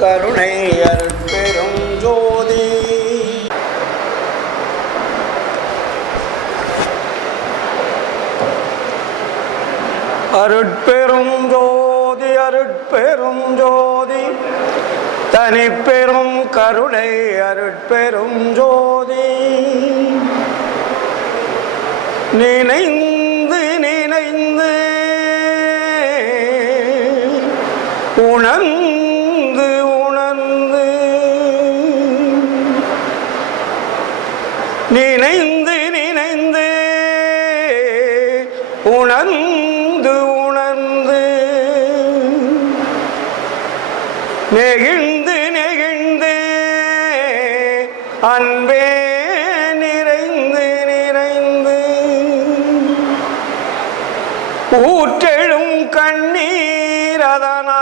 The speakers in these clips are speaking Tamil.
கருணை அருட்பெரும் ஜோதி. அருட்பெரும் ஜோதி அருட்பெரும் ஜோதி தனிப்பெரும் கருணை அருட்பெரும் ஜோதி. நினைந்து நினைந்து உணர்ந்து உணர்ந்து நினைந்து நினைந்து உணர்ந்து உணர்ந்து நெகிழ்ந்து நெகிழ்ந்து அன்பே நிறைந்து நிறைந்து ஊற்றெழும் கண்ணீர் அதனால்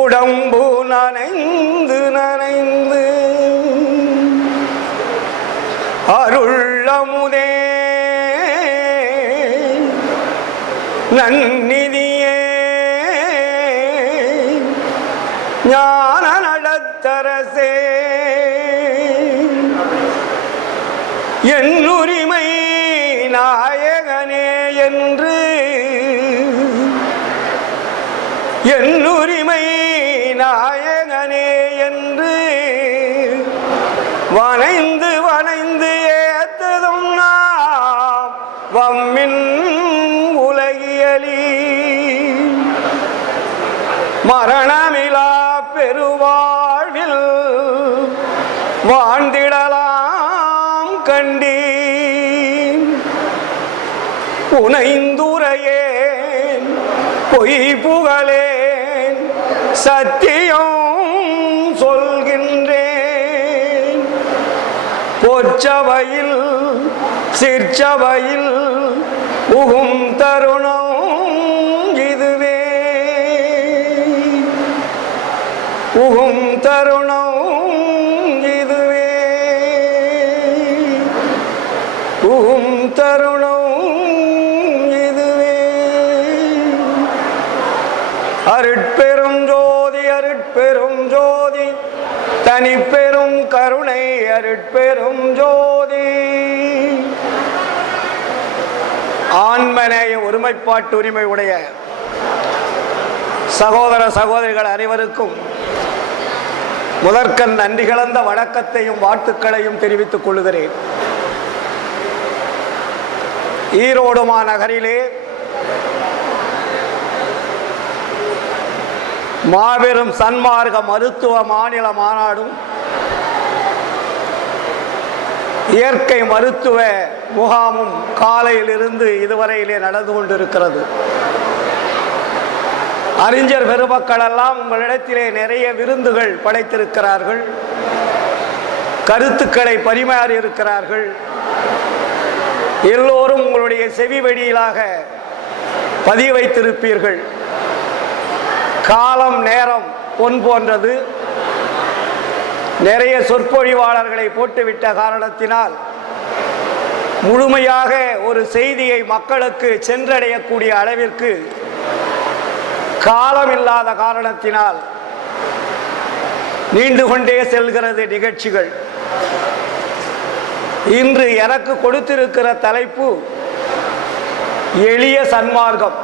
உடம்பு நனைந்து நனைந்து அருள்ளமுதே நன்னிதியே ஞான நடத்தரசே என்னுரிமை நாயகனே என்று என்னுரிமை நாயகனே என்று வனைந்து வனைந்து ஏத்ததும் நாம் வம்மின் உலகியலி மரணமிலா பெருவாழ்வில் வாழ்ந்திடலாம் கண்டீன். புனைந்துரையேன் பொய் புகழேன் சத்தியம் சொல்கின்றேன். பொற்சபையில் சிற்சபையில் புகும் தருணம் இதுவே. புகும் தருணம் இதுவே. புகும் தருணம் இதுவே. அருட்பெரும் ஜோதி அருட்பெரும் ஜோதி தனிப்பெரும் கருணை அருட்பெரும் ஜோதி. ஆன்மநேய ஒருமைப்பாட்டு உரிமை உடைய சகோதர சகோதரிகள் அனைவருக்கும் முதற்கண் நன்றி கலந்த வணக்கத்தையும் வாழ்த்துக்களையும் தெரிவித்துக் கொள்கிறேன். ஈரோடு மாநகரிலே மாபெரும் சன்மார்க்க மருத்துவ மாநில மாநாடும் இயற்கை மருத்துவ முகாமும் காலையிலிருந்து இதுவரையிலே நடந்து கொண்டிருக்கிறது. அறிஞர் பெருமக்கள் எல்லாம் உங்களிடத்திலே நிறைய விருந்துகள் படைத்திருக்கிறார்கள், கருத்துக்களை பரிமாறி இருக்கிறார்கள். எல்லோரும் உங்களுடைய செவி வழியிலாக பதிவு வைத்திருப்பீர்கள். காலம் நேரம் பொன் போன்றது. நிறைய சொற்பொழிவாளர்களை போட்டுவிட்ட காரணத்தினால் முழுமையாக ஒரு செய்தியை மக்களுக்கு சென்றடையக்கூடிய அளவிற்கு காலம் இல்லாத காரணத்தினால் நீண்டு கொண்டே செல்கிறது நிகழ்ச்சிகள். இன்று எனக்கு கொடுத்திருக்கிற தலைப்பு எளிய சன்மார்க்கம்.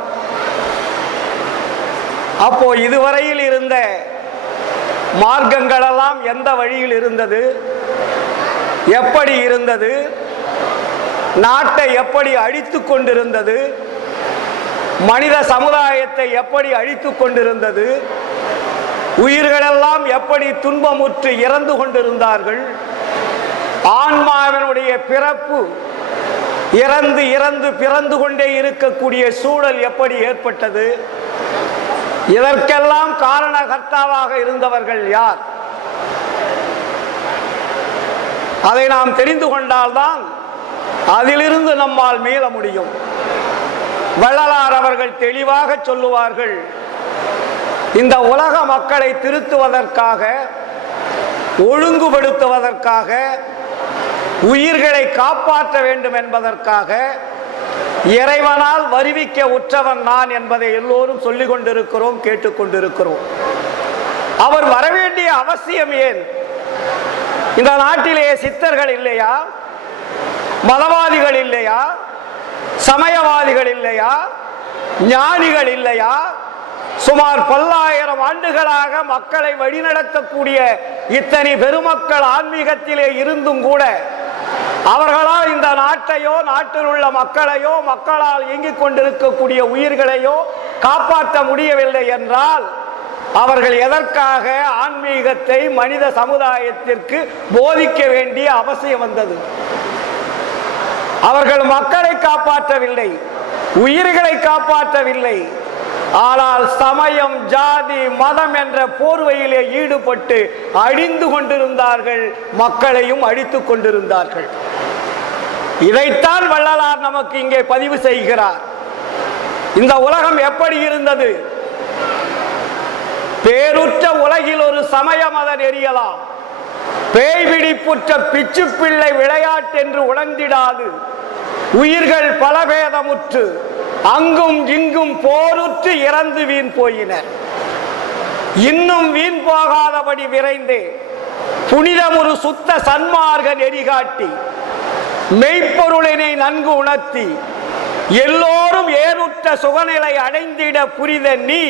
அப்போ இதுவரையில் இருந்த மார்க்கங்களெல்லாம் எந்த வழியில் இருந்தது, எப்படி இருந்தது, நாட்டை எப்படி அழித்து கொண்டிருந்தது, மனித சமுதாயத்தை எப்படி அழித்து கொண்டிருந்தது, உயிர்களெல்லாம் எப்படி துன்பமுற்று இறந்து கொண்டிருந்தார்கள், ஆன்மாவினுடைய பிறப்பு இறந்து இறந்து பிறந்து கொண்டே இருக்கக்கூடிய சூழல் எப்படி ஏற்பட்டது, இதற்கெல்லாம் காரணகர்த்தாவாக இருந்தவர்கள் யார், அதை நாம் தெரிந்து கொண்டால்தான் அதிலிருந்து நம்மால் மீள முடியும். வள்ளலார் அவர்கள் தெளிவாக சொல்லுவார்கள், இந்த உலக மக்களை திருத்துவதற்காக, ஒழுங்குபடுத்துவதற்காக, உயிர்களை காப்பாற்ற வேண்டும் என்பதற்காக இறைவனால் வருவிக்க உற்றவன் நான் என்பதை எல்லோரும் சொல்லிக் கொண்டிருக்கிறோம், கேட்டுக்கொண்டிருக்கிறோம். அவர் வரவேண்டிய அவசியம் ஏன்? இந்த நாட்டிலே சித்தர்கள் இல்லையா? மதவாதிகள் இல்லையா? சமயவாதிகள் இல்லையா? ஞானிகள் இல்லையா? சுமார் 10,000 ஆண்டுகளாக மக்களை வழிநடத்தக்கூடிய இத்தனை பெருமக்கள் ஆன்மீகத்திலே இருந்தும் கூட அவர்களால் இந்த நாட்டையோ, நாட்டில் உள்ள மக்களையோ, மக்களால் இயங்கிக் கொண்டிருக்கக்கூடிய உயிர்களையோ காப்பாற்ற முடியவில்லை என்றால் அவர்கள் எதற்காக ஆன்மீகத்தை மனித சமுதாயத்திற்கு போதிக்க வேண்டிய அவசியம் வந்தது? அவர்கள் மக்களை காப்பாற்றவில்லை, உயிர்களை காப்பாற்றவில்லை. ஆனால் சமயம், ஜாதி, மதம் என்ற போர்வையிலே ஈடுபட்டு அழிந்து கொண்டிருந்தார்கள், மக்களையும் அழித்துக் கொண்டிருந்தார்கள். இதைத்தான் வள்ளலார் நமக்கு இங்கே பதிவு செய்கிறார். இந்த உலகம் எப்படி இருந்தது? பேருற்ற உலகில் ஒரு சமய மதம் எரியலாம், பேய்பிடிப்புற்ற பிச்சு பிள்ளை விளையாட்டென்று உணர்ந்திடாது உயிர்கள் பலபேதமுற்று அங்கும் இங்கும் போருற்று இறந்து வீண் போயினர். இன்னும் வீண் போகாதபடி விரைந்தே புனிதமுறு சுத்த சன்மார்க்க நெறிகாட்டி மெய்ப்பொருளினை நன்கு உணர்த்தி எல்லோரும் ஏறுற்ற சுகநிலை அடைந்திட புரித நீ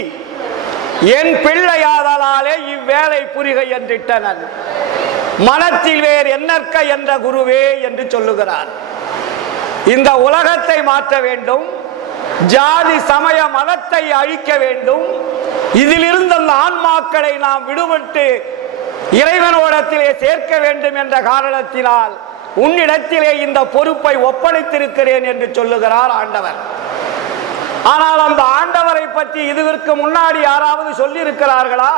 என் பிள்ளையாதலாலே இவ்வேளை புரிக என்றிட்டனன். மனத்தில் வேறு என்னற்க என்ற குருவே என்று சொல்லுகிறார். இந்த உலகத்தை மாற்ற வேண்டும், ஜாதி சமய மதத்தை அழிக்க வேண்டும். இதிலிருந்து அந்த ஆன்மாக்களை நாம் விடுபட்டு இறைவனோடத்திலே சேர்க்க வேண்டும் என்ற காரணத்தினால் உன்னிடத்திலே இந்த பொறுப்பை ஒப்படைத்திருக்கிறேன் என்று சொல்லுகிறார் ஆண்டவர். ஆனால் அந்த ஆண்டவரை பற்றி இதற்கு முன்னாடி யாராவது சொல்லி இருக்கிறார்களா?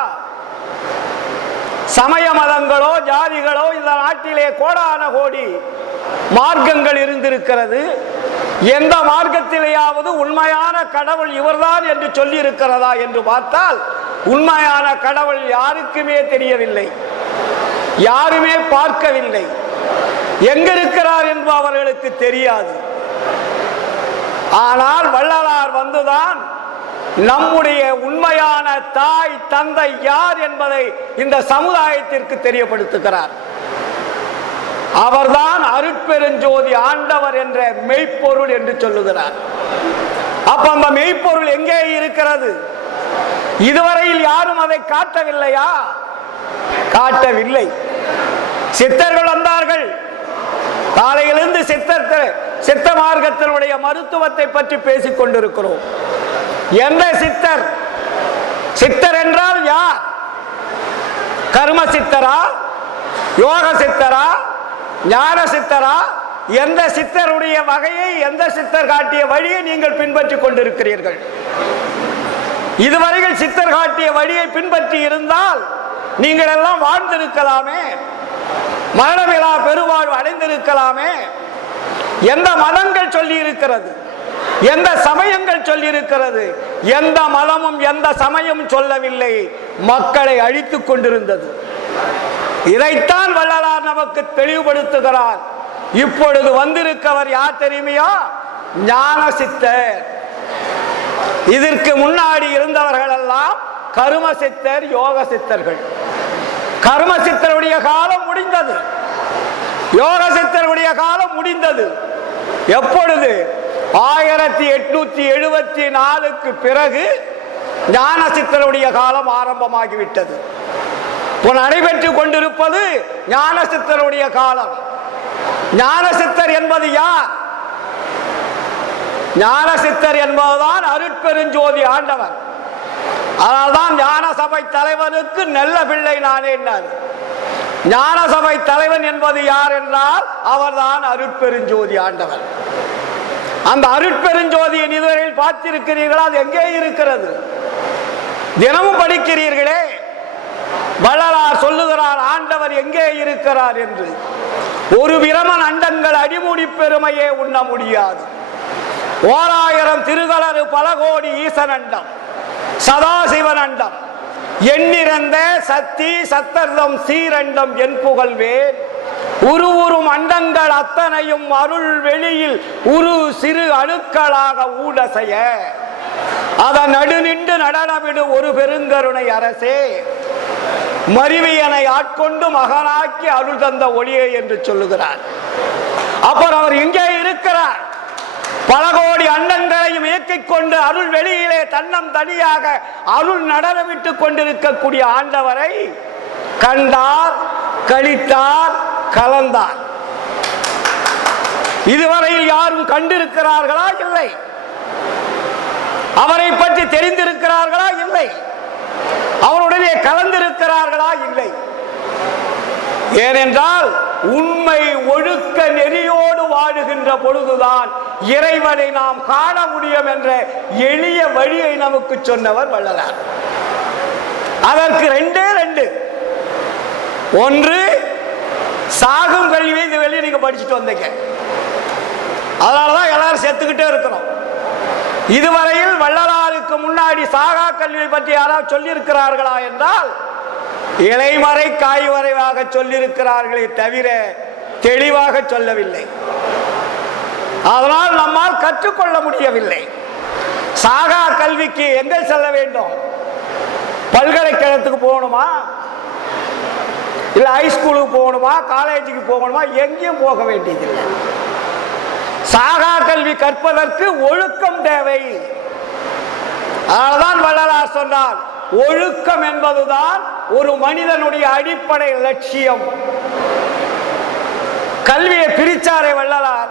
சமய மதங்களோ ஜாதிகளோ இந்த நாட்டிலே கோடான கோடி மார்க்கங்கள் இருந்திருக்கிறது. எந்த மார்க்கத்திலேயாவது உண்மையான கடவுள் இவர்தான் என்று சொல்லி இருக்கிறதா என்று பார்த்தால் உண்மையான கடவுள் யாருக்குமே தெரியவில்லை, யாருமே பார்க்கவில்லை. எங்கிருக்கிறார் என்று அவர்களுக்கு தெரியாது. ஆனால் வள்ளலார் வந்துதான் நம்முடைய உண்மையான தாய் தந்தை யார் என்பதை இந்த சமுதாயத்திற்கு தெரியப்படுத்துகிறார். அவர்தான் அருட்பெருஞ்சோதி ஆண்டவர் என்ற மெய்ப்பொருள் என்று சொல்லுகிறார். அப்ப அந்த மெய்ப்பொருள் எங்கே இருக்கிறது? இதுவரையில் யாரும் அதை காட்டவில்லையா? காட்டவில்லை. சித்தர்கள் வந்தார்கள். காலையிலிருந்து சித்த மார்க்கத்தினுடைய மருத்துவத்தை பற்றி பேசிக் கொண்டிருக்கிறோம். எந்த சித்தர்? சித்தர் என்றால் யார்? கர்ம சித்தரா, யோக சித்தரா, ஞான சித்தரா? எந்த சித்தருடைய வகையை, எந்த சித்தர் காட்டிய வழியை நீங்கள் பின்பற்றி கொண்டிருக்கிறீர்கள்? இதுவரையில் சித்தர் காட்டிய வழியை பின்பற்றி இருந்தால் நீங்கள் எல்லாம் வாழ்ந்திருக்கலாமே, மரணமிலா பெருவாழ்வு அடைந்திருக்கலாமே. எந்த மதங்கள் சொல்லி இருக்கிறது? எந்த சமயங்கள் சொல்லி இருக்கிறது? எந்த மதமும் எந்த சமயம் சொல்லவில்லை, மக்களை அழித்துக் கொண்டிருந்தது. இதைத்தான் வள்ளலார் நமக்கு தெளிவுபடுத்துகிறார். இப்பொழுது வந்திருக்கவர் யார் தெரியுமையா? ஞான சித்தர். இதற்கு முன்னாடி இருந்தவர்கள் எல்லாம் கர்ம சித்தர், யோக சித்தர்கள். கர்ம சித்தருடைய காலம் முடிந்தது, யோக சித்தருடைய காலம் முடிந்தது. எப்பொழுது? 1874க்கு பிறகு ஞான சித்தருடைய காலம் ஆரம்பமாகிவிட்டது. நடைபெற்றுக் கொண்டிருப்பது ஞான சித்தருடைய காலம். ஞான சித்தர் என்பது யார்? ஞான சித்தர் என்பதுதான் அருட்பெருஞ்சோதி ஆண்டவர். அதனால்தான் ஞான சபை தலைவனுக்கு நல்ல பிள்ளை நானே என்றார். ஞான சபை தலைவன் என்பது யார் என்றால் அவர்தான் அருட்பெருஞ்சோதி ஆண்டவர். அந்த அருட்பெருஞ்சோதியின் இதுவரையில் பார்த்திருக்கிறீர்களா? அது எங்கே இருக்கிறது? தினமும் படிக்கிறீர்களே. வள்ளலார் சொல்லுகிறார் ஆண்டவர் எங்கே இருக்கிறார் என்று. ஒரு பிரமன் அண்டங்கள் அடிமுடி பெருமையே உண்ண முடியாது. 1000 திருகலரு பல கோடி ஈசனண்டம் சதாசிவன் அண்டம் எண்ணிறந்த சத்தி சத்தர்தம் சீரண்டம் என் புகழ்வேன் உருவுறும் அண்டங்கள் அத்தனையும் அருள் வெளியில் உரு சிறு அணுக்களாக ஊடசைய அதன் நடு நின்று நடனவிடு ஒரு பெருங்கருணை அரசே மருவியனை ஆட்கொண்டு மகனாக்கி அருள் தந்த ஒளியே என்று சொல்லுகிறார். அப்புறம் அவர் இங்கே இருக்கிறார். பல கோடி அண்டங்களையும் இயக்கிக் கொண்டு அருள் வெளியிலே தன்னம் தனியாக அருள் நடனமிட்டுக் கொண்டிருக்கக்கூடிய ஆண்டவரை கண்டார், கழித்தார், கலந்தார். இதுவரையில் யாரும் கண்டிருக்கிறார்களா? இல்லை. அவரை பற்றி தெரிந்திருக்கிறார்களா? இல்லை. அவருடனே கலந்திருக்கிறார்களா? இல்லை. ஏனென்றால் உண்மை ஒழுக்க நெறியோடு வாழுகின்ற பொழுதுதான் இறைவனை நாம் காண முடியும் என்ற எளிய வழியை நமக்கு சொன்னவர் வள்ளலார். அதற்கு ரெண்டே ரெண்டு. ஒன்று, சாகும் கல்வி. இந்த வெளியே நீங்க படிச்சுட்டு வந்தீங்க, அதனாலதான் எல்லாரும் செத்துக்கிட்டே இருக்கிறோம். இதுவரையில் வள்ளலாருக்கு முன்னாடி சாகா கல்வியை பற்றி யாராவது சொல்லி இருக்கிறார்களா என்றால் இலைமறை காய்வரைவாக சொல்லியிருக்கிறார்களே தவிர தெளிவாக சொல்லவில்லை. அதனால் நம்மால் கற்றுக்கொள்ள முடியவில்லை. சாகா கல்விக்கு எங்கே செல்ல வேண்டும்? பல்கலைக்கழகத்துக்கு போகணுமா, இல்ல ஹைஸ்கூலுக்கு போகணுமா, காலேஜுக்கு போகணுமா? எங்கேயும் போக வேண்டியதில்லை. சாகா கல்வி கற்பதற்கு ஒழுக்கம் தேவை. அதனால்தான் வள்ளலார் சொன்னார், ஒழுக்கம் என்பதுதான் ஒரு மனிதனுடைய அடிப்படை லட்சியம். கல்வியை பிரிச்சாரே வள்ளலார்.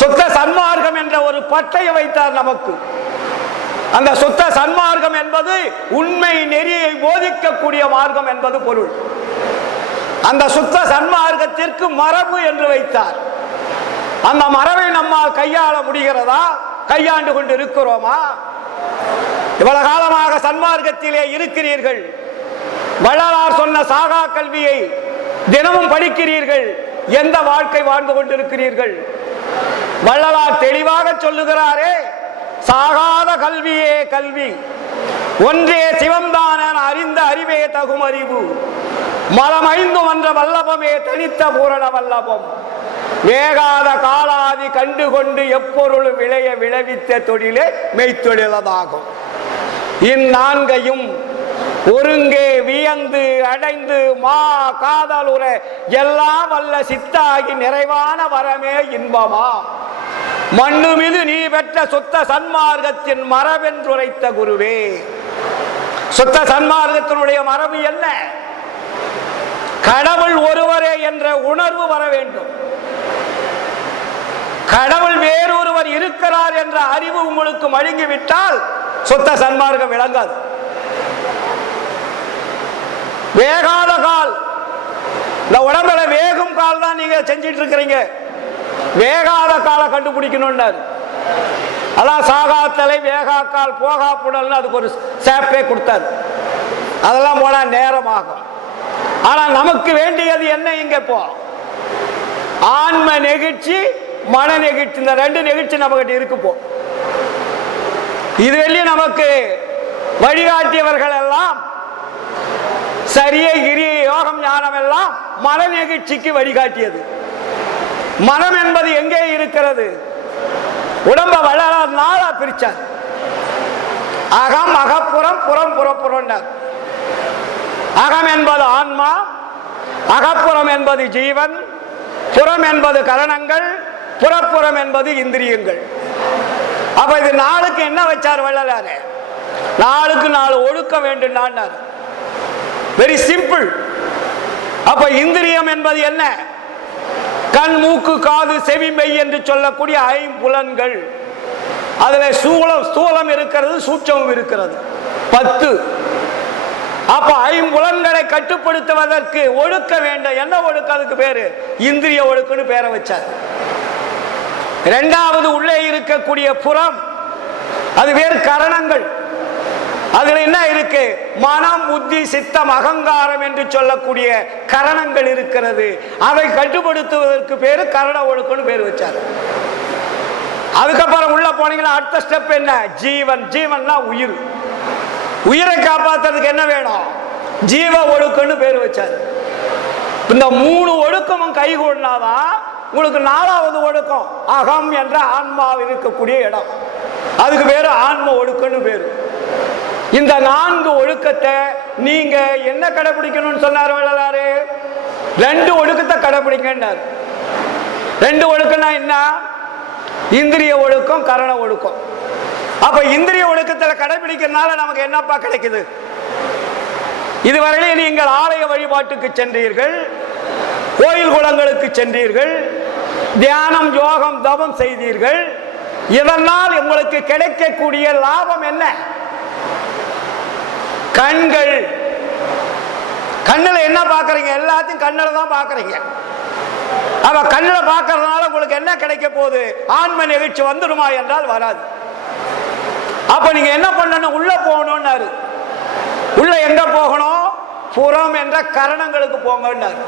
சுத்த சன்மார்க்கம் என்ற ஒரு பட்டையை வைத்தார் நமக்கு. அந்த சுத்த சன்மார்க்கம் என்பது உண்மை நெறியை போதிக்கக்கூடிய மார்க்கம் என்பது பொருள். அந்த சுத்த சன்மார்க்கத்திற்கு மரபு என்று வைத்தார். அந்த மரபை நம்மால் கையாள முடிகிறதா? கையாண்டு கொண்டு இருக்கிறோமா? இவ்வளவு காலமாக சன்மார்க்கத்திலே இருக்கிறீர்கள். வள்ளலார் சொன்ன சாகா கல்வியை தினமும் படிக்கிறீர்கள். எந்த வாழ்க்கை வாழ்ந்து கொண்டிருக்கிறீர்கள்? வள்ளலார் தெளிவாக சொல்லுகிறாரே, சாகாத கல்வியே கல்வி, ஒன்றே சிவம்தான் அறிந்த அறிவே தகும் அறிவு, மலம் ஐந்து என்ற வல்லபமே தனித்த பூரண வல்லபம், வேகாத காலாதி கண்டுகொண்டு எப்பொருள் விளைய விளைவித்த தொழிலே மெய்த்தொழிலதாகும். இந்நான்கையும் ஒருங்கே வியந்து அடைந்து மா காதலுற எல்லாம் வல்ல சித்தாகி நிறைவான வரமே இன்பமா, மண்ணு மீது நீ பெற்ற சுத்த சன்மார்க்கத்தின் மரபென்றுரைத்த குருவே. சுத்த சன்மார்க்கத்தினுடைய மரபு என்ன? கடவுள் ஒருவரே என்ற உணர்வு வர வேண்டும். கடவுள் வேறொருவர் இருக்கிறார் என்ற அறிவு உங்களுக்கு மழுங்கிவிட்டால் சுத்த சன்மார்க்கம் விளங்காது. வேகாத கால், இந்த உடம்புல வேகும் கால் தான் நீங்க செஞ்சிட்டு இருக்கிறீங்க. வேகாத காலை கண்டுபிடிக்கணும். அதான் சாகாத்தலை வேகா கால் போகா புடல், அதுக்கு ஒரு சேப்பே கொடுத்தாரு. அதெல்லாம் போனா நேரமாகும். ஆனா நமக்கு வேண்டியது என்ன? இங்க போ ஆன்ம நெகிழ்ச்சி, மன நெகிழ்ச்சி, இந்த ரெண்டு நெகிழ்ச்சி நமக்கிட்ட இருக்கு. போ இது வெளியே நமக்கு வழிகாட்டியவர்கள் எல்லாம் சரியே கிரிய யோகம் ஞானம் எல்லாம் மன நெகிழ்ச்சிக்கு வழிகாட்டியது. மனம் என்பது எங்கே இருக்கிறது? உடம்ப வள்ளலார் நாளா பிரிச்சார். அகம் அகப்புறம், புறம் புறப்புறம். அகம் என்பது ஆன்மா, அகப்புறம் என்பது ஜீவன், புறம் என்பது கரணங்கள், புறப்புறம் என்பது இந்திரியங்கள். அப்ப இது நாளுக்கு என்ன வச்சார் வள்ளலார்? நாளுக்கு நாலு ஒழுக்க வேண்டும். Very simple. அப்ப இந்திரியம் என்பது என்ன? கண், மூக்கு, காது, செவி, மெய் என்று சொல்லக்கூடிய ஐம்புலன்கள். அதுல ஸ்தூலம் இருக்கிறது, சூட்சமும் இருக்கிறது, 10. அப்ப ஐம்புலன்களை கட்டுப்படுத்துவதற்கு ஒழுக்க வேண்டும். என்ன ஒழுக்க? அதுக்கு பேரு இந்திரிய ஒழுக்குன்னு பேரை வச்சார். இரண்டாவது உள்ளே இருக்கக்கூடிய புறம், அது வேறு கரணங்கள். அதுல என்ன இருக்கு? மனம், புத்தி, சித்தம், அகங்காரம் என்று சொல்லக்கூடிய கரணங்கள் இருக்கிறது. அதை கட்டுப்படுத்துவதற்கு பேரு கரண ஒழுக்குன்னு பேர் வச்சார். அதுக்கப்புறம் உள்ள போனீங்கன்னா அடுத்த ஸ்டெப் என்ன? ஜீவன். ஜீவன்னா உயிர். உயிரை காப்பாற்றுறதுக்கு என்ன வேணும்? ஜீவ ஒழுக்குன்னு பேர் வச்சார். இந்த 3 ஒழுக்கமும் கைகூடினாதான் உங்களுக்கு 4வது ஒழுக்கம் அகம் என்ற ஆன்மாவில் இருக்கக்கூடிய இடம். அதுக்கு பேரு ஆன்ம ஒழுக்கம்னு பேரு. இந்த 4 ஒழுக்கத்தை நீங்க என்ன கடைபிடிக்கணும்னு சொன்னார் வள்ளலாரு? 2 ஒழுக்கத்தை கடைபிடிக்கின்றார். 2 ஒழுக்கம்னா என்ன? இந்திரிய ஒழுக்கம், கரண ஒழுக்கம். அப்ப இந்திரிய ஒழுக்கத்தில் கடைபிடிக்கிறதுனால நமக்கு என்னப்பா கிடைக்குது? இதுவரையிலே நீங்கள் ஆலய வழிபாட்டுக்கு சென்றீர்கள், கோயில் குளங்களுக்கு சென்றீர்கள், தியானம், யோகம், தவம் செய்தீர்கள். இதனால் உங்களுக்கு கிடைக்கக்கூடிய லாபம் என்ன? கண்கள். கண்ணில் என்ன பார்க்கறீங்க? எல்லாத்தையும் கண்ணில் தான் பார்க்கறீங்க. அவ கண்ணில் பார்க்கறதுனால உங்களுக்கு என்ன கிடைக்க போகுது? ஆன்ம நிகழ்ச்சி வந்துடுமா என்றால் வராது. அப்ப நீங்க என்ன பண்ணணும்? உள்ள போகணும்னாரு. உள்ள எங்க போகணும்? புறம் என்ற கரணங்களுக்கு போங்கன்னாரு.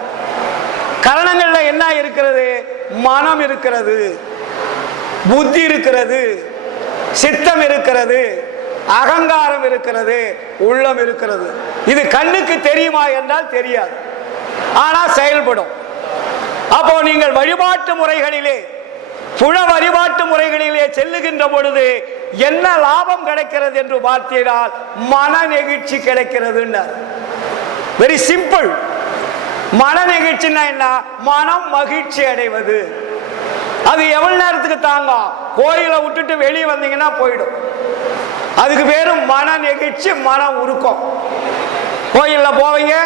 கரணங்கள்ல என்ன இருக்கிறது? மனம் இருக்கிறது, புத்தி இருக்கிறது, சித்தம் இருக்கிறது, அகங்காரம் இருக்கிறது, உள்ளம் இருக்கிறது. இது கண்ணுக்கு தெரியுமா என்றால் தெரியாது, ஆனா செயல்படும். அப்போ நீங்கள் வழிபாட்டு முறைகளிலே, புற வழிபாட்டு முறைகளிலே செல்லுகின்ற பொழுது என்ன லாபம் கிடைக்கிறது என்று பார்த்தீர்கள்? மன நெகிழ்ச்சி கிடைக்கிறது. Very simple. மன நெகிழ்ச்சின்னா என்ன? மனம் மகிழ்ச்சி அடைவது. அது எவ்வளவு நேரத்துக்கு தாங்க? கோயிலை விட்டுட்டு வெளியே வந்தீங்கன்னா போயிடும். அதுக்கு பேரு மன நெகிழ்ச்சி, மன உருக்கம். கோயில்ல போவீங்க,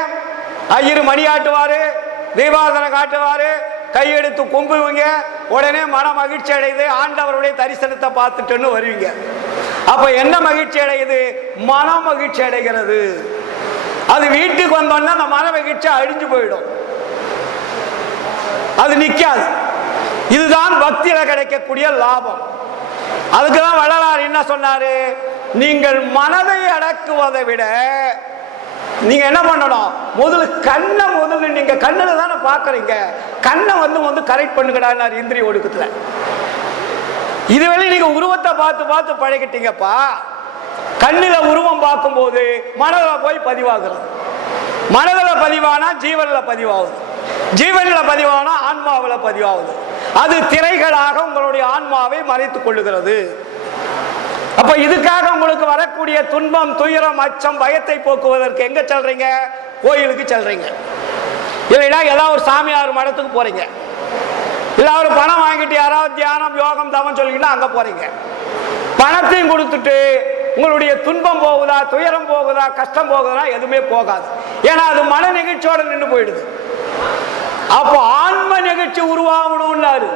ஐயரு மணி ஆட்டுவாரு, தீபாவளி காட்டுவாரு, கையெடுத்து கும்புவீங்க, உடனே மன மகிழ்ச்சி அடையுது, ஆண்டவருடைய தரிசனத்தை பார்த்துட்டுன்னு வருவீங்க. அப்ப என்ன மகிழ்ச்சி அடையுது? மன மகிழ்ச்சி அடைகிறது. அது வீட்டுக்கு வந்தோம்னா அந்த மன மகிழ்ச்சி அழிஞ்சு போயிடும், அது நிக்காது. இதுதான் பக்தியில கிடைக்கக்கூடிய லாபம். அதுக்குதான் வள்ளலார் என்ன சொன்னாரு? நீங்கள் மனதை அடக்குவதை விட நீங்க என்ன பண்ணணும்? முதல்ல கண்ணை நீங்க கண்ணுல தானே பாக்குறீங்க, கண்ணை வந்து கரெக்ட் பண்ணுங்கடா இந்திரிய ஒடுக்கத்துல. இதுவரை நீங்க உருவத்தை பார்த்து பார்த்து பழகிட்டீங்கப்பா. கண்ணில உருவம் பார்க்கும் போது மனதில் போய் பதிவாகிறது. மனதில் பதிவானா ஜீவன்ல பதிவாகுது, ஜீவன்ல பதிவானா ஆன்மாவில் பதிவாகுது. அது திரைகளாக உங்களுடைய ஆன்மாவை மறைத்துக் கொள்ளுகிறது. அப்ப இதுக்காக உங்களுக்கு வரக்கூடிய துன்பம், துயரம், அச்சம், பயத்தை போக்குவதற்கு எங்க செல்றீங்க? கோயிலுக்கு செல்றீங்க, இல்லைன்னா ஏதாவது ஒரு சாமியார் மடத்துக்கு போறீங்க, இல்ல ஒரு பணம் வாங்கிட்டு யாராவது தியானம், யோகம், தவம் சொல்லிக்கிட்டா அங்க போறீங்க. பணத்தையும் கொடுத்துட்டு உங்களுடைய துன்பம் போகுதா, துயரம் போகுதா, கஷ்டம் போகுதா? எதுவுமே போகாது. ஏன்னா அது மன நிகழ்ச்சியோட நின்று போயிடுது. அப்போ ஆன்ம நிகழ்ச்சி உருவாகணும்னாரு.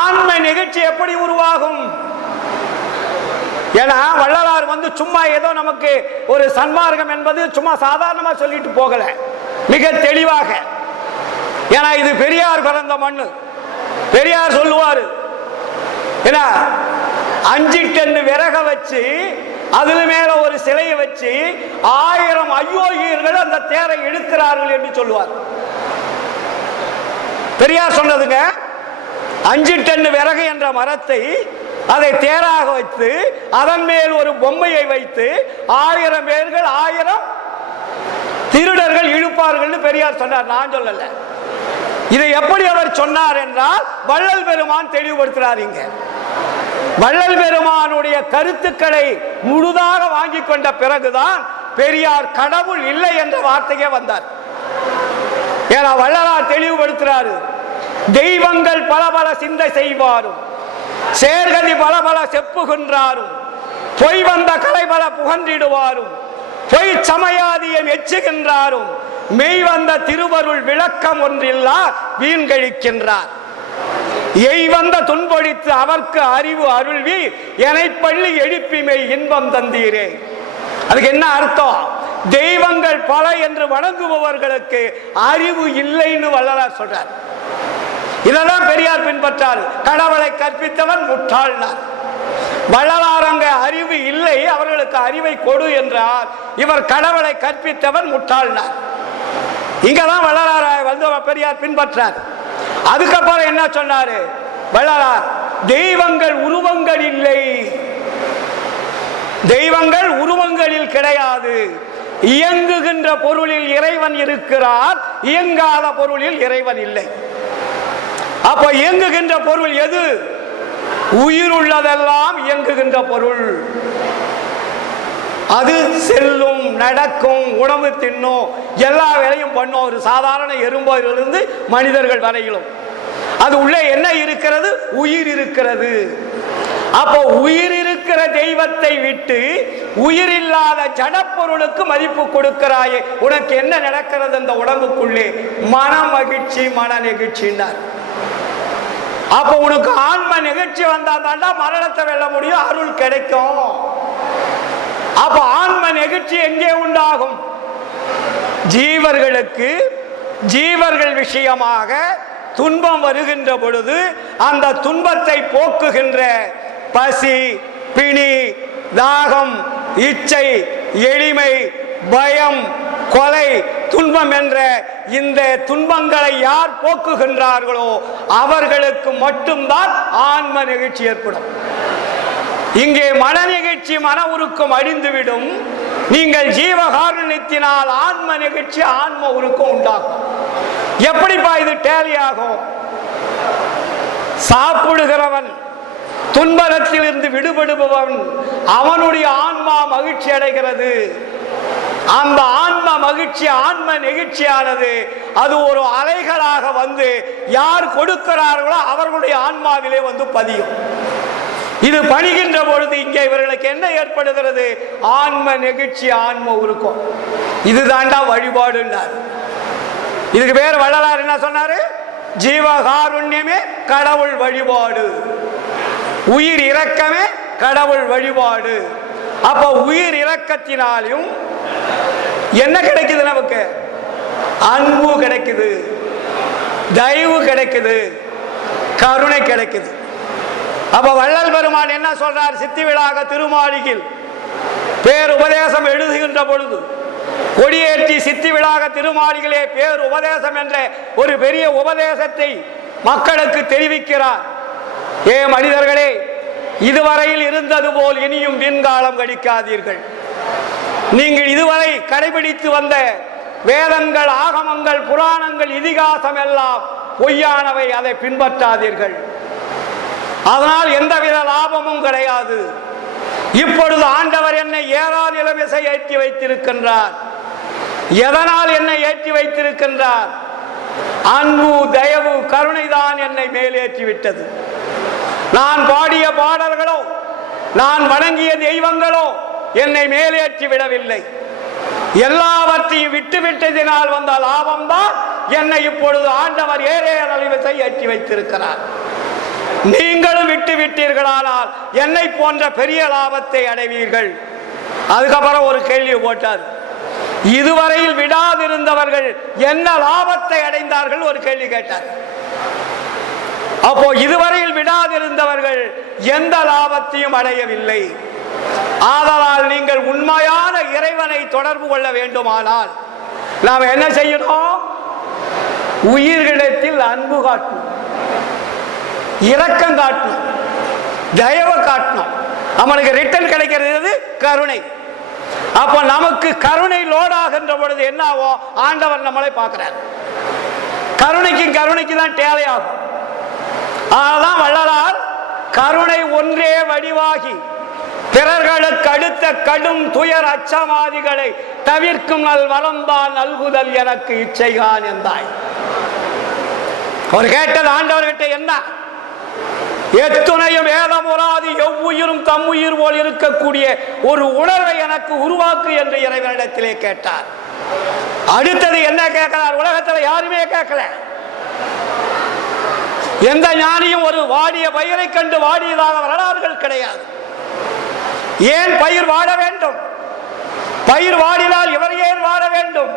ஆன்ம நிகழ்ச்சி எப்படி உருவாகும்? ஏன்னா வள்ளலார் சும்மா ஏதோ நமக்கு ஒரு சன்மார்க்கம் என்பது சும்மா சாதாரணமா சொல்லிட்டு போகல, மிக தெளிவாக. ஏன்னா இது பெரியார் பிறந்த மண்ணு. பெரியார் சொல்லுவாரு, ஏன்னா 5 டன் விறக வச்சு அதுல மேல ஒரு சிலையை வச்சு 1000 அயோக்கியர்கள் அந்த தேரை இழுக்கிறார்கள் என்று சொல்லுவார். பெரியார் சொன்னதுங்க, 5 டன் விறகு என்ற மரத்தை அதை தேராக வைத்து அதன் மேல் ஒரு பொம்மையை வைத்து 1000 பேர்கள் 1000 திருடர்கள் இழுப்பார்கள் பெரியார் சொன்னார், நான் சொல்லல. இதை எப்படி அவர் சொன்னார் என்றால் வள்ளல் பெருமான் தெளிவுபடுத்துறார். இங்க வள்ளல் பெருமானுடைய கருத்துக்களை முழுதாக வாங்கி கொண்ட பிறகுதான் பெரியார் கடவுள் இல்லை என்ற வார்த்தையே வந்தார். ஏன்னா வள்ளலார் தெளிவுபடுத்துறாரு, தெய்வங்கள் பல பல சிந்தை செய்வாரும், சேர்கதி பல பல செப்புகின்றாரும், பொய் வந்த கலை பல புகன்றிடுவாரும், பொய் சமயாதியம் எச்சுகின்றாரும், மெய் வந்த திருவருள் விளக்கம் ஒன்றில்லா வீண் கழிக்கின்றார். எய் வந்த துன்பொழித்து அவர்க்கு அறிவு அருள்வி எனை பள்ளி எழுப்பிமை இன்பம் தந்தீரே. அதுக்கு என்ன அர்த்தம்? தெய்வங்கள் பல என்று வணங்குபவர்களுக்கு அறிவு இல்லைன்னு வள்ளலார் சொல்றார். இதெல்லாம் பெரியார் பின்பற்றார். கடவுளை கற்பித்தவன் முட்டாள்னார். வள்ளலார் அங்க அறிவு இல்லை, அவர்களுக்கு அறிவை கொடு என்றார். இவர் கடவுளை கற்பித்தவன் முட்டாள்னார். இங்கதான் வள்ளலார் பெரியார் பின்பற்றார். அதுக்கப்புறம் என்ன சொன்னாரு வள்ளலார்? தெய்வங்கள் உருவங்கள் இல்லை, தெய்வங்கள் உருவங்களில் கிடையாது, இயங்குகின்ற பொருளில் இறைவன் இருக்கிறார், இயங்காத பொருளில் இறைவன் இல்லை. அப்ப இயங்குகின்ற பொருள் எது? உயிர் உள்ளதெல்லாம் இயங்குகின்ற பொருள். அது செல்லும், நடக்கும், உணவு தின்னும், எல்லா வேலையும் பண்ணும். ஒரு சாதாரண எறும்பிலிருந்து மனிதர்கள் வரையிலும் அது உள்ளே என்ன இருக்கிறது? உயிர் இருக்கிறது. அப்போ உயிர் இருக்கிற தெய்வத்தை விட்டு உயிர் இல்லாத ஜடப்பொருளுக்கு மதிப்பு கொடுக்கிறாயே, உனக்கு என்ன நடக்கிறது? இந்த உடம்புக்குள்ளே மன மகிழ்ச்சி, மன நெகிழ்ச்சினார். அப்போ உனக்கு ஆன்ம நிகழ்ச்சி வந்தா தாண்டா மரணத்தை வெல்ல முடியும், அருள் கிடைக்கும். அப்ப ஆன்ம நெகிழ்ச்சி எங்கே உண்டாகும்? ஜீவர்களுக்கு ஜீவர்கள் விஷயமாக துன்பம் வருகின்ற பொழுது அந்த துன்பத்தை போக்குகின்ற பசி, பிணி, தாகம், இச்சை, எளிமை, பயம், கொலை, துன்பம் என்ற இந்த துன்பங்களை யார் போக்குகின்றார்களோ அவர்களுக்கு மட்டும்தான் ஆன்ம நிகழ்ச்சி ஏற்படும். இங்கே மன நிகழ்ச்சி, மன உருக்கம் அழிந்துவிடும். நீங்கள் ஜீவகாருண்யத்தினால் ஆன்ம நிகழ்ச்சி, ஆன்ம உருக்கம் உண்டாகும். எப்படிப்பா இது டேலியாகும்? சாப்பிடுகிறவன், துன்பத்தில் இருந்து விடுபடுபவன், அவனுடைய ஆன்மா மகிழ்ச்சி அடைகிறது. அந்த ஆன்ம மகிழ்ச்சி, ஆன்ம நெகிழ்ச்சியானது அது ஒரு அலைகளாக வந்து யார் கொடுக்கிறார்களோ அவர்களுடைய ஆன்மாவிலே வந்து பதியும். இது பணிகின்ற பொழுது இங்கே இவர்களுக்கு என்ன ஏற்படுகிறது? ஆன்ம நெகிழ்ச்சி, ஆன்ம உருக்கம். இதுதாண்டா வழிபாடுன்னார். இதுக்கு பேர் வள்ளலார் என்ன சொன்னாரு? ஜீவகாருண்யமே கடவுள் வழிபாடு, உயிர் இரக்கமே கடவுள் வழிபாடு. அப்ப உயிர் இரக்கத்தினாலும் என்ன கிடைக்குது? நமக்கு அன்பு கிடைக்குது, தயவு கிடைக்குது, கருணை கிடைக்குது. அப்ப வள்ளல் பெருமான் என்ன சொல்றார்? சித்தி விழாக திருமாளிகையில் பேர் உபதேசம் எழுதுகின்ற பொழுது கொடியேற்றி சித்தி விழாக திருமாளிகளே பேர் உபதேசம் என்ற ஒரு பெரிய உபதேசத்தை மக்களுக்கு தெரிவிக்கிறார். ஏ மனிதர்களே, இதுவரையில் இருந்தது போல் இனியும் விண்காலம் கடிக்காதீர்கள். நீங்கள் இதுவரை கடைபிடித்து வந்த வேதங்கள், ஆகமங்கள், புராணங்கள், இதிகாசம் எல்லாம் பொய்யானவை, அதை பின்பற்றாதீர்கள். அதனால் எந்தவித லாபமும் கிடையாது. இப்பொழுது ஆண்டவர் என்னை ஏறால் இளவிசை ஏற்றி வைத்திருக்கின்றார். எதனால் என்னை ஏற்றி வைத்திருக்கின்றார்? அன்பு, தயவு, கருணைதான் என்னை மேலேற்றிவிட்டது. நான் பாடிய பாடல்களோ, நான் வணங்கிய தெய்வங்களோ என்னை மேலேற்றி விடவில்லை. எல்லாவற்றையும் விட்டுவிட்டதினால் வந்த லாபம்தான் என்னை இப்பொழுது ஆண்டவர் ஏறேறலை ஏற்றி வைத்திருக்கிறார். நீங்களும் விட்டு விட்டீர்களானால் என்னை போன்ற பெரிய லாபத்தை அடைவீர்கள். அதுக்கப்புறம் ஒரு கேள்வி போட்டார். இதுவரையில் விடாதிருந்தவர்கள் என்ன லாபத்தை அடைந்தார்கள்? ஒரு கேள்வி கேட்டார். அப்போ இதுவரையில் விடாதிருந்தவர்கள் எந்த லாபத்தையும் அடையவில்லை. ஆதலால் நீங்கள் உண்மையான இறைவனை தொடர்பு கொள்ள வேண்டுமானால் நாம் என்ன செய்யணும்? உயிர்களிடத்தில் அன்பு காட்டணும், இரக்கம் காட்டணும், தயவு காட்டணும். அவனுக்கு ரிட்டர்ன் கிடைக்கிறது கருணை. அப்ப நமக்கு கருணை லோடாகின்ற பொழுது என்ன ஆகும்? ஆண்டவர் நம்மளை பார்க்கிறார். கருணைக்கு தான் தேவையாகும். அதனால்தான் வள்ளலார் கருணை ஒன்றே வடிவாகி பிறர்களுக்கு அடுத்த கடும் துயர் அச்சமாதிகளை தவிர்க்கும் நல் வளம்தான் நல்குதல் எனக்கு இச்சைகான் என்றாய். அவர் கேட்டது ஆண்டவர்கிட்ட என்ன? எத்துணையும் வேதமுறாது எவ்வுயிரும் தம்முயிர் போல் இருக்கக்கூடிய ஒரு உணர்வை எனக்கு உருவாக்கு என்று இறைவனிடத்திலே கேட்டார். அடுத்தது என்ன கேட்கிறார்? உலகத்தில் யாருமே கேட்கல. எந்த ஞானியும் ஒரு வாடிய பயிரை கண்டு வாடியதாக வரலாறுகள் கிடையாது. ஏன் பயிர் வாட வேண்டும்? பயிர் வாடினால் இவர் ஏன் வாட வேண்டும்?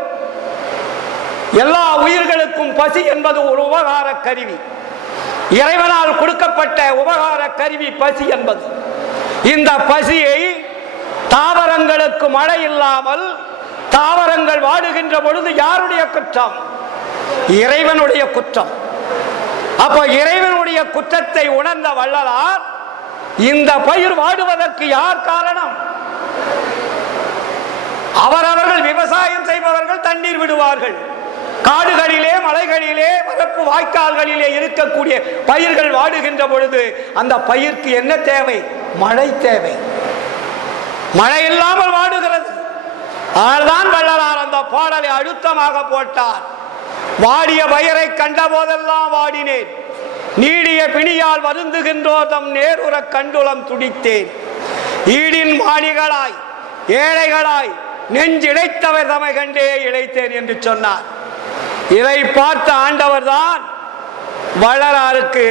எல்லா உயிர்களுக்கும் பசி என்பது ஒரு உபகார கருவி. இறைவனால் கொடுக்கப்பட்ட உபகார கருவி பசி என்பது. இந்த பசியை தாவரங்களுக்கு மழை இல்லாமல் தாவரங்கள் வாடுகின்ற பொழுது யாருடைய குற்றம்? இறைவனுடைய குற்றம். அப்போ இறைவனுடைய குற்றத்தை உணர்ந்த வள்ளலார் இந்த பயிர் வாடுவதற்கு யார் காரணம்? அவரவர்கள் விவசாயம் செய்பவர்கள் தண்ணீர் விடுவார்கள். காடுகளிலே, மலைகளிலே, வரப்பு வாய்க்கால்களிலே இருக்கக்கூடிய பயிர்கள் வாடுகின்ற பொழுது அந்த பயிருக்கு என்ன தேவை? மழை தேவை. மழை இல்லாமல் வாடுகிறது. அதனால்தான் வள்ளலார் அந்த பாடலை அழுத்தமாக போட்டார். வாடிய பயிரை கண்ட போதெல்லாம் வாடினேன், நீடிய பிணியால் வருந்துகின்றோர் தம் நேருற கண்டுளம் துடித்தேன், ஈடின் மாளிகளாய் ஏழைகளாய் நெஞ்சிழைத்தவர் தமை கண்டே இழைத்தேன் என்று சொன்னார். இதை பார்த்த ஆண்டவர் தான் வள்ளலாருக்கு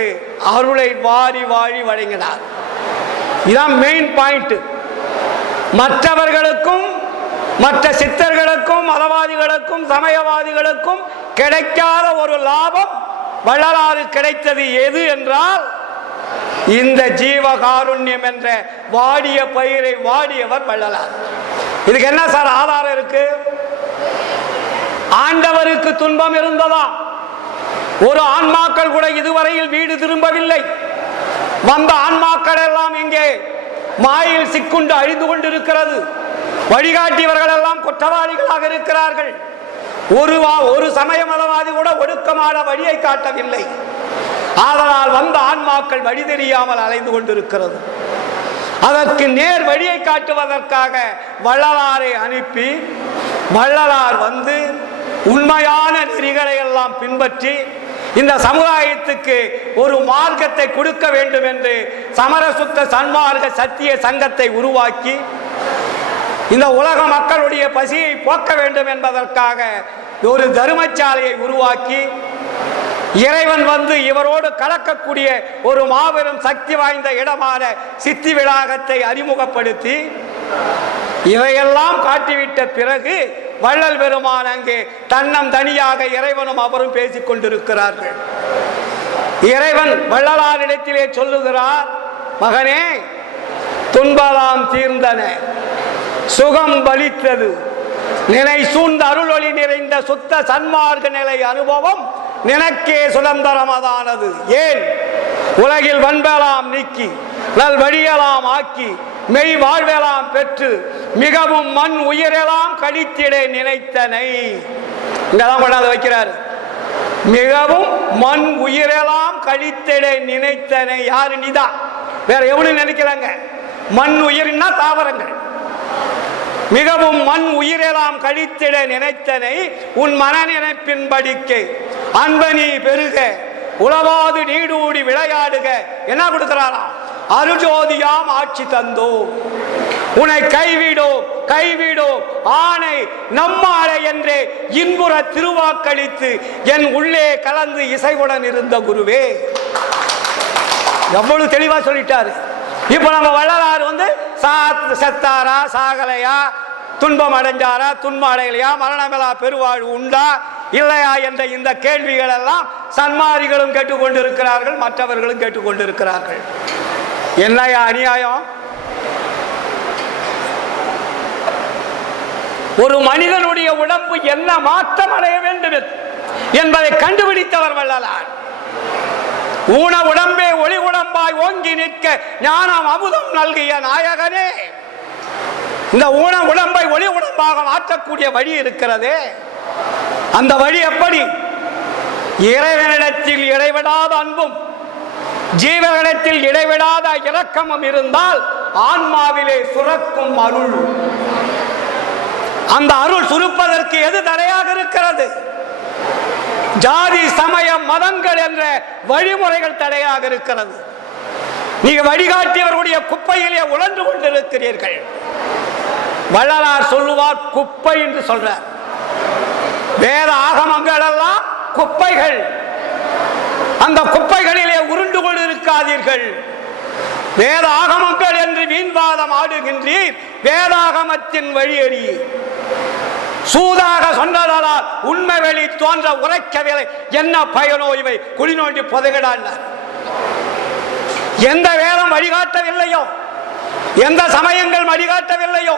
அருளை வாரி வாரி வழங்கினார். இதான் மெயின் பாயிண்ட். மற்றவர்களுக்கும், மற்ற சித்தர்களுக்கும், மதவாதிகளுக்கும், சமயவாதிகளுக்கும் கிடைக்காத ஒரு லாபம் வள்ளலாறு கிடைத்தது எது என்றால் இந்த ஜீவகாருண்யம் என்ற வாடிய பயிரை வாடியவர் வள்ளலார். இதுக்கு என்ன சார் ஆதாரம் இருக்கு? ஆண்டவருக்கு துன்பம் இருந்ததா? ஒரு ஆன்மாக்கள் கூட இதுவரையில் வீடு திரும்பவில்லை. வந்த ஆன்மாக்கள் எல்லாம் இங்கே மாயில் சிக்குண்டு அழிந்து கொண்டிருக்கிறது. வழிகாட்டியவர்கள் எல்லாம் குற்றவாளிகளாக இருக்கிறார்கள். ஒரு சமய மதவாதி கூட ஒடுக்கமான வழியை காட்டவில்லை. ஆதலால் வந்த ஆன்மாக்கள் வழி தெரியாமல் அலைந்து கொண்டிருக்கிறது. அதற்கு நேர் வழியை காட்டுவதற்காக வள்ளலாரை அனுப்பி வள்ளலார் வந்து உண்மையான நெறிகளை எல்லாம் பின்பற்றி இந்த சமுதாயத்துக்கு ஒரு மார்க்கத்தை கொடுக்க வேண்டும் என்று சமரசுத்த சன்மார்க்க சத்திய சங்கத்தை உருவாக்கி இந்த உலக மக்களுடைய பசியை போக்க வேண்டும் என்பதற்காக ஒரு தர்மசாலையை உருவாக்கி இறைவன் வந்து இவரோடு கலக்கக்கூடிய ஒரு மாபெரும் சக்தி வாய்ந்த இடமான சித்தி விளாகத்தை அறிமுகப்படுத்தி இவையெல்லாம் காட்டிவிட்ட பிறகு வள்ளல் பெருமான் அங்கே தன்னம் தனியாக இறைவனும் அவரும் பேசிக் கொண்டிருக்கிறார்கள். இறைவன் வள்ளலாரிடத்திலே சொல்லுகிறார், மகனே, துன்பலாம் தீர்ந்தன, சுகம் பலித்தது, நினை சூழ்ந்த அருளொளி நிறைந்த சுத்த சன்மார்க்க நிலை அனுபவம் நினக்கே சுதந்திரமதானது. ஏன்? உலகில் வன்பெலாம் நீக்கி நல் வழியெல்லாம் ஆக்கி மெய் வாழ்வெல்லாம் பெற்று மிகவும் மண் உயிரெல்லாம் கழித்திட நினைத்தனை. இங்கதான் கொண்டாந்து வைக்கிறார். மிகவும் மண் உயிரெல்லாம் கழித்திட நினைத்தனை. யாரு? நீதான். வேற எவ்வளவு நினைக்கிறாங்க? மண் உயிர்னா தாவரங்கள். மிகவும் மண் உயிரெல்லாம் கழித்திட நினைத்தனை உன் மன நினைப்பின் படிக்கை அன்பனி பெருக உளவாது நீடூடி விளையாடுக. என்ன கொடுக்கிறாராம்? அருஜோதியாம் ஆட்சி தந்தோ, உன்னை கைவிடோ கைவிடோ ஆணை நம்மாழை என்றே இன்புற திருவாக்களித்து என் உள்ளே கலந்து இசைவுடன் இருந்த குருவே. எவ்வளவு தெளிவா சொல்லிட்டாரு. இப்ப நம்ம வள்ளலார் வந்து செத்தாரா, சாகலையா, துன்பம் அடைஞ்சாரா, துன்பம் அடையலையா, மரணமெலா பெருவாழ்வு உண்டா இல்லையா என்ற இந்த கேள்விகள் எல்லாம் சன்மாரிகளும் கேட்டுக்கொண்டிருக்கிறார்கள், மற்றவர்களும் கேட்டுக்கொண்டிருக்கிறார்கள். என்னையா அநியாயம்? ஒரு மனிதனுடைய உடம்பு என்ன மாற்றம் அடைய வேண்டும் என்பதை கண்டுபிடித்தவர் வள்ளலார். ஊன உடம்பே ஒளி உடம்பாய் ஓங்கி நிற்க ஞானம் அமுதம் நல்கிய நாயகனே. இந்த ஊன உடம்பை ஒளி உடம்பாக மாற்றக்கூடிய வழி இருக்கிறதே, அந்த வழி எப்படி? இறைவனிடத்தில் இடைவிடாத அன்பும் ஜீவனிடத்தில் இடைவிடாத இரக்கமும் இருந்தால் ஆன்மாவிலே சுரக்கும் அருள். அந்த அருள் சுருப்பதற்கு எது தடையாக இருக்கிறது? ஜாதி, சமயம், மதங்கள் என்ற வழிமுறைகள் தடையாக இருக்கிறது. நீங்க வழிகாட்டியவருடைய குப்பையிலே உழன்று கொண்டிருக்கிறீர்கள். வள்ளலார் சொல்லுவார் குப்பை என்று சொல்றார். வேத ஆகமங்கள் எல்லாம் குப்பைகள். அந்த குப்பைகளிலே உருண்டு கொண்டு இருக்காதீர்கள். வேத ஆகமங்கள் என்று வீண்வாதம் ஆடுகின்றீர். வேதாகமத்தின் வழியறி சூதாக சொன்னதால் உண்மை வெளி தோன்ற உரைக்கவில்லை. என்ன பயனோ இவை குழி நோண்டி புதைகிறார். எந்த வேதம் வழிகாட்டவில்லையோ, எந்த சமயங்கள் வழிகாட்டவில்லையோ,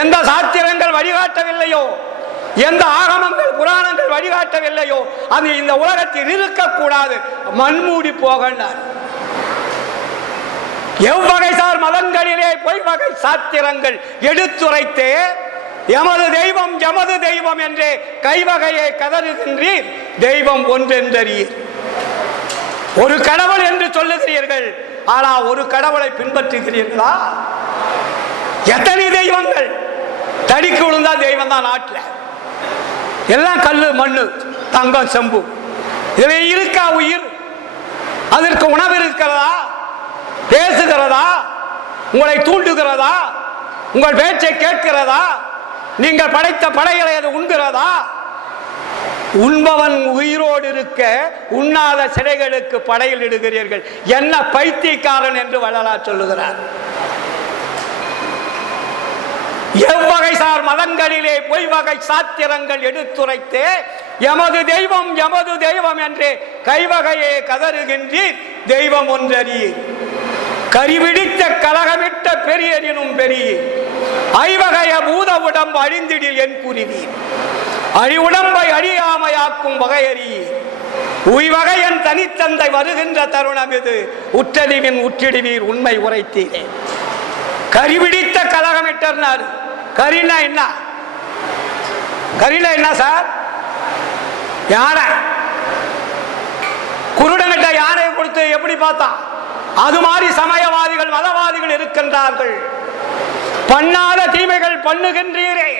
எந்த சாத்திரங்கள் வழிகாட்டவில்லையோ, எந்த ஆகமங்கள் புராணங்கள் வழிகாட்டவில்லையோ அது இந்த உலகத்தில் இருக்கக்கூடாது, மண்மூடி போகிறார். எவ்வகை சார் மதங்களிலே பொய் வகை சாத்திரங்கள் எடுத்துரைத்தே எமது தெய்வம் எமது தெய்வம் என்று கைவகையை கதறுகின்றீர். தெய்வம் ஒன்றென்றீர். ஒரு கடவுள் என்று சொல்லுகிறீர்கள், ஆனா ஒரு கடவுளை பின்பற்றுகிறீர்களா? எத்தனை தெய்வங்கள்? தடிக்கு விழுந்தா தெய்வம் தான். நாட்டில் எல்லாம் கல்லு மண்ணு தங்கம் செம்பு. இதில் இருக்கா உயிர்? அதற்கு உணவு இருக்கிறதா? பேசுகிறதா? உங்களை தூண்டுகிறதா? உங்கள் பேச்சை கேட்கிறதா? நீங்கள் படைத்த படைகளை அது உண்கிறதா? உண்பவன் உயிரோடு இருக்க உண்ணாத சிலைகளுக்கு படையில் இடுகிறீர்கள். என்ன பைத்தியக்காரன் என்று வள்ளலார் சொல்லுகிறார். எவ்வகை சார் மதங்களிலே பொய்வகை சாத்திரங்கள் எடுத்துரைத்தே எமது தெய்வம் எமது தெய்வம் என்று கைவகையே கதறுகின்றீர். தெய்வம் ஒன்றறியீர். கரிவிடித்த கலகமிட்ட பெரியனும் பெரிய ஐவகைய பூத உடம்பு அழிந்திடில் என் புரிவீர். அழி உடம்பை அழியாமையாக்கும் வகையறியீர். உய்வகையன் தனித்தந்தை வருகின்ற தருணம் இது. உற்றறிவின் உற்றிடுவீர் உண்மை உரைத்தீரே. கரிவிடித்த கலகமிட்டார். கரினா என்ன? கரினா என்ன சார்? யானை. குருடங்கிட்ட யானை கொடுத்து எப்படி பார்த்தான்? அது மாதிரி சமயவாதிகள் மதவாதிகள் இருக்கின்றார்கள். பண்ணாத தீமைகள் பண்ணுகின்றீரே,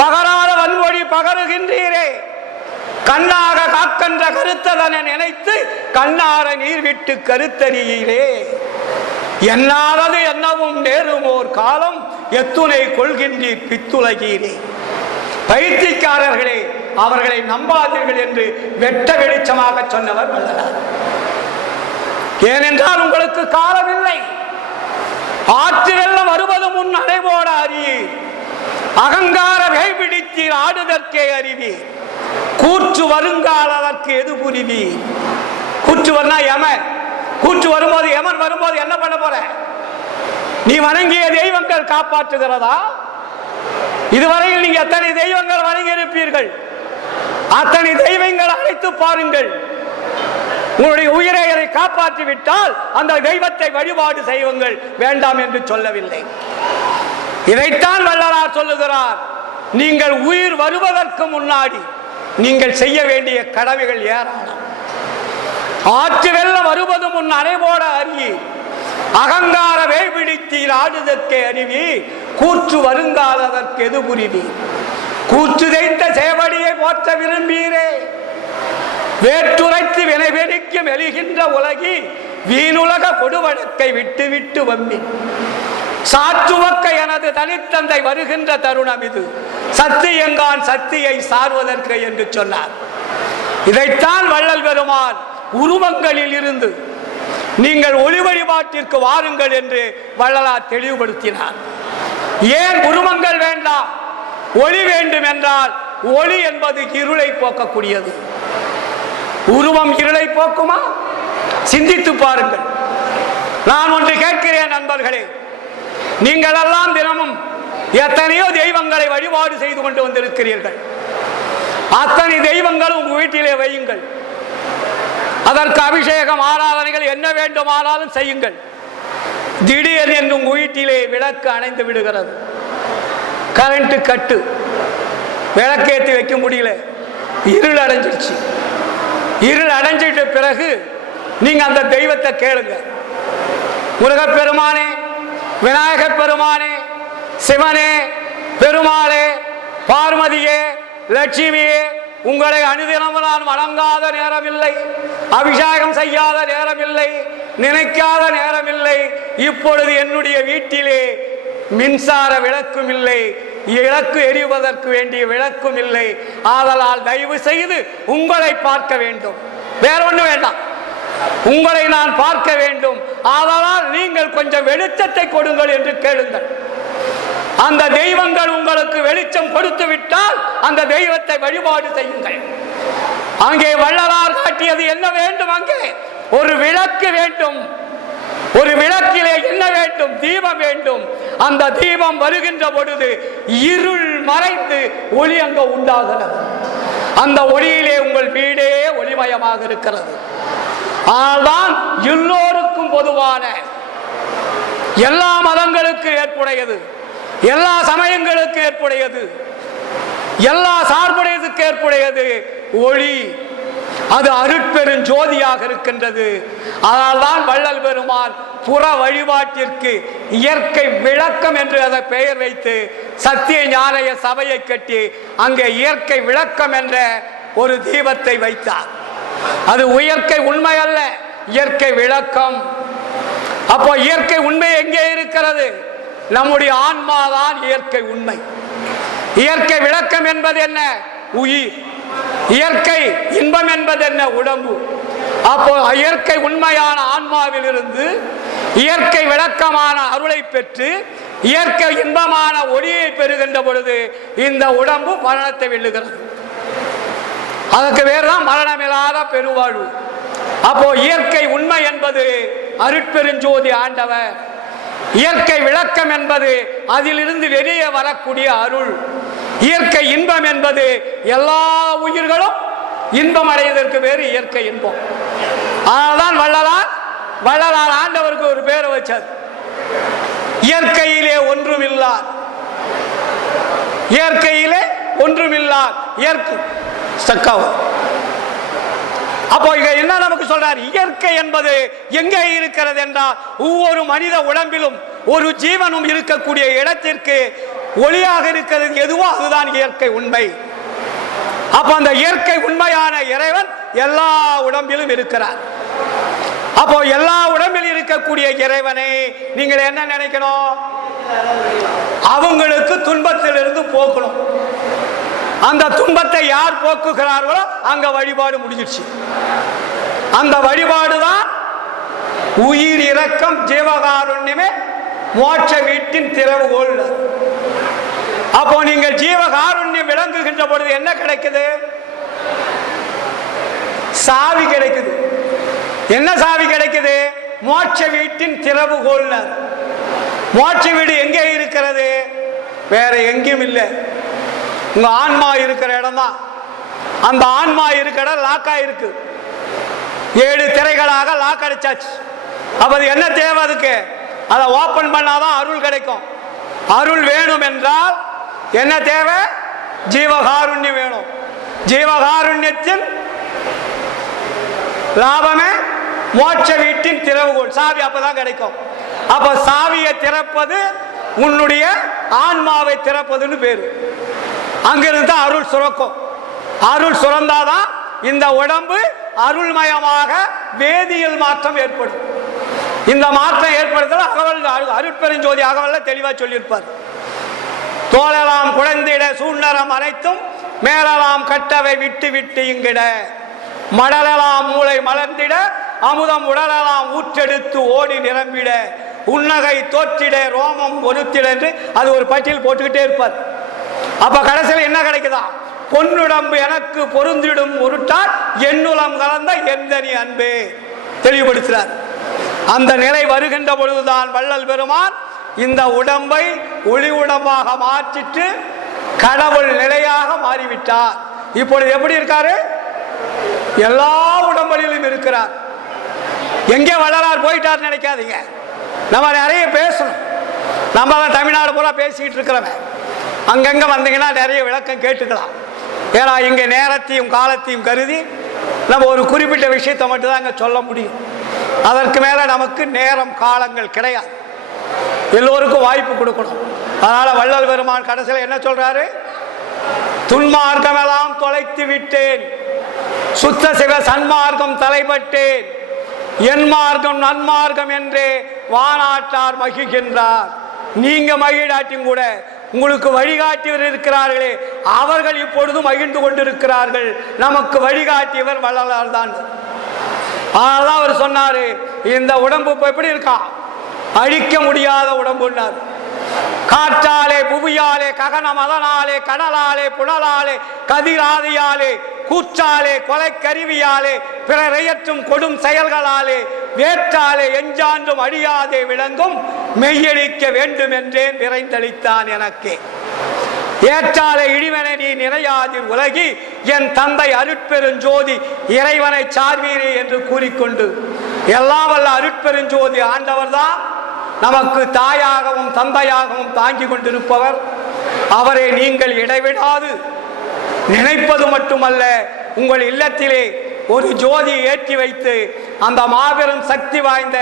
பகராத வன்மொழி பகருகின்றீரே. கண்ணாக காக்கின்ற கருத்ததனை நினைத்து கண்ணார நீர் விட்டு கருத்தறியீரே. என்னாவது என்னவும் நேருமோர் காலம் எத்துணை கொள்கின்றீர் பித்துலகீரே. பைத்தியக்காரர்களே, அவர்களை நம்பாதீர்கள் என்று வெட்ட வெளிச்சமாக சொன்னவர் வள்ளலார். ஏனென்றால் உங்களுக்கு காலம் இல்லை. ஆற்று வெள்ளம் வருவது முன் அடைபோட அறியீர். அகங்கார கைபிடித்தீர் ஆடுதற்கே அறிவீர். கூற்று வருங்கால அதற்கு எது புரிவீர். கூற்று வரனா யமன். கூற்று வரும்போது யமன் வரும்போது என்ன பண்ண போற? நீ வணங்கிய தெய்வங்கள் காப்பாற்றுகிறதா? இதுவரையில் நீங்க எத்தனை தெய்வங்கள் வணங்கி இருப்பீர்கள்? அத்தனை தெய்வங்கள் அழைத்து பாருங்கள். உங்களுடைய உயிரை அதை காப்பாற்றி விட்டால் அந்த தெய்வத்தை வழிபாடு செய்யுங்கள், வேண்டாம் என்று சொல்லவில்லை. இதைத்தான் வள்ளலார் சொல்லுகிறார். நீங்கள் உயிர் வருவதற்கு முன்னாடி நீங்கள் செய்ய வேண்டிய கடமைகள் ஏராளம். ஆற்று வெள்ளம் வருவது முன் அனைவோட அறியி. அகங்கார வேய்பிடித்தீர் ஆடுதற்கே அறிவி. கூற்று வருங்காலதற்கு எது புரிவி. கூற்று தைத்த சேவடியை போற்ற விரும்பீரே. வேற்றுரைத்து வினைவெடிக்கும் எழுகின்ற உலகி வீணுலக கொடுவழக்கை விட்டு விட்டு வம்பி. சாற்றுவக்க எனது தனித்தந்தை வருகின்ற தருணம் இது. சத்தியங்கான் சக்தியை சார்வதற்கு என்று சொன்னார். இதைத்தான் வள்ளல் பெருமான் உருவங்களில் இருந்து நீங்கள் ஒளி வழிபாட்டிற்கு வாருங்கள் என்று வள்ளலார் தெளிவுபடுத்தினார். ஏன் உருவங்கள் வேண்டாம், ஒளி வேண்டும் என்றால் ஒளி என்பது இருளை போக்கக்கூடியது. உருவம் இருளை போக்குமா? சிந்தித்து பாருங்கள். நான் ஒன்று கேட்கிறேன் நண்பர்களே, நீங்கள் எல்லாம் தினமும் எத்தனையோ தெய்வங்களை வழிபாடு செய்து கொண்டு வந்திருக்கிறீர்கள். அத்தனை தெய்வங்களும் உங்கள் வீட்டிலே வையுங்கள். அதற்கு அபிஷேகம் ஆராதனைகள் என்ன வேண்டுமானாலும் செய்யுங்கள். திடீர் என்று உங்கள் வீட்டிலே விளக்கு அணைந்து விடுகிறது. கரண்ட் கட்டு, விளக்கேற்றி வைக்க முடியல, இருள் அடைஞ்சிருச்சு. இருள் அடைஞ்சிட்ட பிறகு நீங்க அந்த தெய்வத்தை கேளுங்க. முருகப்பெருமானே, விநாயகப் பெருமானே, சிவனே, பெருமாளே, பார்வதியே, லட்சுமியே, உங்களை அனுதினமும் நான் வணங்காத நேரமில்லை, அபிஷேகம் செய்யாத நேரமில்லை, நினைக்காத நேரமில்லை. இப்பொழுது என்னுடைய வீட்டிலே மின்சார விளக்கும் இல்லை, விளக்கு எரிவதற்கு வேண்டிய விளக்கும் இல்லை. ஆதலால் தயவு செய்து உங்களை பார்க்க வேண்டும், வேற ஒன்று வேண்டாம், உங்களை நான் பார்க்க வேண்டும். ஆதலால் நீங்கள் கொஞ்சம் வெளிச்சத்தை கொடுங்கள் என்று கேளுங்கள். அந்த தெய்வங்கள் உங்களுக்கு வெளிச்சம் கொடுத்து விட்டால் அந்த தெய்வத்தை வழிபாடு செய்யுங்கள். அங்கே வள்ளலார் காட்டியது என்ன வேண்டும்? அங்கே ஒரு விளக்கு வேண்டும். ஒரு விளக்கிலே என்ன வேண்டும்? தீபம் வேண்டும். அந்த தீபம் வருகின்ற பொழுது இருள் மறைந்து ஒளி அங்க உண்டாகிறது. அந்த ஒளியிலே உங்கள் வீடே ஒளிமயமாக இருக்கிறது. ஆனால் எல்லோருக்கும் பொதுவான, எல்லா மதங்களுக்கு ஏற்புடையது, எல்லா சமயங்களுக்கு ஏற்புடையது, எல்லா சார்புடையதுக்கு ஏற்புடையது ஒளி. அது அருட்பெருஞ்சோதியாக இருக்கின்றது. அதனால்தான் வள்ளல் பெருமான் புற வழிபாட்டிற்கு இயற்கை விளக்கம் என்று அதை பெயர் வைத்து சத்திய ஞானய சபையை கட்டி அங்கே இயற்கை விளக்கம் என்ற ஒரு தீபத்தை வைத்தார். அது இயற்கை உண்மை அல்ல, இயற்கை விளக்கம். அப்போ இயற்கை உண்மை எங்கே இருக்கிறது? நம்முடைய ஆன்மாதான் இயற்கை உண்மை. இயற்கை விளக்கம் என்பது என்ன? உயிர். இயற்கை இன்பம் என்பது என்ன? உடம்பு. அப்போ இயற்கை உண்மையான ஆன்மாவில் இருந்து இயற்கை விளக்கமான அருளை பெற்று இயற்கை இன்பமான ஒளியை பெறுகின்ற பொழுது இந்த உடம்பு மரணத்தை வெல்லுகிறது. அதற்கு வேறுதான் மரணமில்லாத பெருவாழ்வு. அப்போ இயற்கை உண்மை என்பது அருட்பெருஞ்சோதி ஆண்டவர். இயற்கை விளக்கம் என்பது அதிலிருந்து வெளியே வரக்கூடிய அருள். இயற்கை இன்பம் என்பது எல்லா உயிர்களும் இன்பம் அடைவதற்கு வேறு இயற்கை இன்பம். அதனால்தான் வள்ளலார் ஆண்டவருக்கு ஒரு பேரை வச்சார், இயற்கையிலே ஒன்றுமில்லார். இயற்கையிலே ஒன்றுமில்லார் இயற்கை சக்காவும். அப்போ இங்க என்ன நமக்கு சொல்றார்? இயற்கை என்பது எங்கே இருக்கிறது என்றால் ஒவ்வொரு மனித உடம்பிலும் ஒரு ஜீவனும் இருக்கக்கூடிய இடத்திற்கு ஒளியாக இருக்கிறது எதுவோ அதுதான் இயற்கை உண்மை. அப்ப அந்த இயற்கை உண்மையான இறைவன் எல்லா உடம்பிலும் இருக்கிறார். அப்போ எல்லா உடம்பில் இருக்கக்கூடிய இறைவனை நீங்கள் என்ன நினைக்கணும்? அவங்களுக்கு துன்பத்திலிருந்து போக்கணும். அந்த துன்பத்தை யார் போக்குகிறார்களோ அங்க வழிபாடு முடிஞ்சிடுச்சு. அந்த வழிபாடுதான் உயிர் இரக்கம் ஜீவகாருண்யமே மோட்ச வீட்டின் திறவுகோல். அப்போ நீங்கள் ஜீவகாருண்யம் விளங்குகின்ற பொழுது என்ன கிடைக்குது? சாவி கிடைக்குது. என்ன சாவி கிடைக்குது? மோட்ச வீட்டின் திறவுகோல். மோட்ச வீடு எங்கே இருக்கிறது? வேற எங்கேயும் இல்லை, உங்க ஆன்மா இருக்கிற இடம் தான். அந்த ஆன்மா இருக்கிற இடம் லாக்கா இருக்கு. 7 திரைகளாக லாக் அடிச்சாச்சு. அப்ப அது என்ன தேவை? அதுக்கு அதை ஓபன் பண்ணாதான் அருள் கிடைக்கும். அருள் வேணும் என்றால் என்ன தேவை? ஜீவகாருண்யம் வேணும். ஜீவகாருண்யத்தின் லாபமே மோட்ச வீட்டின் திறவுகோல். சாவி அப்பதான் கிடைக்கும். அப்ப சாவியை திறப்பது உன்னுடைய ஆன்மாவை திறப்பதுன்னு பேரு. அங்கிருந்து தான் அருள் சுரக்கும். அருள் சுரந்தாதான் இந்த உடம்பு அருள்மயமாக வேதியியல் மாற்றம் ஏற்படும். இந்த மாற்றம் ஏற்படுத்தல அகவல் அருட்பெருஞ்சோதி அகவல்ல தெளிவா சொல்லியிருப்பார். தோழலாம் குழந்திட சூழ்நரம் அனைத்தும் மேலலாம் கட்டவை விட்டு விட்டு இங்கிட மடலலாம் மூளை மலர்ந்திட அமுதம் உடலலாம் ஊற்றெடுத்து ஓடி நிரம்பிட உன்னகை தோற்றிட ரோமம் ஒருத்திட என்று அது ஒரு பட்டியல் போட்டுக்கிட்டே இருப்பார். அப்ப கடைசியில் என்ன கிடைக்குதா? பொன்னுடம்பு எனக்கு பொருந்திடும் உருட்டால் என்னுலம் கலந்த எந்தனி அன்பே தெளிவுபடுத்துகிறார். அந்த நிலை வருகின்ற பொழுதுதான் வள்ளல் பெருமான் இந்த உடம்பை ஒளி உடம்பாக மாற்றிட்டு கடவுள் நிலையாக மாறிவிட்டார். இப்பொழுது எப்படி இருக்காரு? எல்லா உடம்புகளிலும் இருக்கிறார். எங்கே வள்ளலார் போயிட்டார் நினைக்காதீங்க. நம்ம நிறைய பேசணும். நம்ம தான் தமிழ்நாடு பூரா பேசிக்கிட்டு இருக்கிறவன். அங்கங்க வந்தீங்கன்னா நிறைய விளக்கம் கேட்டுக்கலாம். ஏன்னா இங்க நேரத்தையும் காலத்தையும் கருதி நம்ம ஒரு குறிப்பிட்ட விஷயத்தை மட்டும்தான் அங்க சொல்ல முடியும். அதற்கு மேல நமக்கு நேரம் காலங்கள் கிடையாது. எல்லோருக்கும் வாய்ப்பு கொடுக்கணும். அதனால வள்ளல் பெருமான் கடைசியில் என்ன சொல்றாரு? துன்மார்க்கம் எல்லாம் தொலைத்து விட்டேன், சுத்த சிவ சன்மார்க்கம் தலைப்பட்டேன், என் மார்க்கம் நன்மார்க்கம் என்றே வானாட்டார் மகிழ்கின்றார். நீங்க மகிழாட்டியும் கூட உங்களுக்கு வழிகாட்டியவர் இருக்கிறார்களே, அவர்கள் இப்பொழுது மகிழ்ந்து கொண்டிருக்கிறார்கள். நமக்கு வழிகாட்டியவர் வள்ளலார் தான். அதனால்தான் அவர் சொன்னாரு, இந்த உடம்பு இப்ப எப்படி இருக்கா? அழிக்க முடியாத உடம்புன்னார். காற்றாலே புவியாலே ககன மதனாலே கடலாலே புனலாலே கதிராதியாலே கூச்சாலே கொலை கருவியாலே பிறரையற்றும் கொடும் செயல்களாலே வேற்றாலே எஞ்சான்றும் அழியாதே விளங்கும் மெய்யழிக்க வேண்டும் என்றே விரைந்தளித்தான் எனக்கே. ஏற்றாலே இழிவனை நீ நிறையாதிர் உலகி என் தந்தை அருட்பெருஞ்சோதி இறைவனை சார்வீரே என்று கூறிக்கொண்டு எல்லாம் வல்ல அருட்பெருஞ்சோதி ஆண்டவர் தான் நமக்கு தாயாகவும் தந்தையாகவும் தாங்கி கொண்டிருப்பவர். அவரை நீங்கள் இடைவிடாது நினைப்பது மட்டுமல்ல, உங்கள் இல்லத்திலே ஒரு ஜோதியை ஏற்றி வைத்து அந்த மாபெரும் சக்தி வாய்ந்த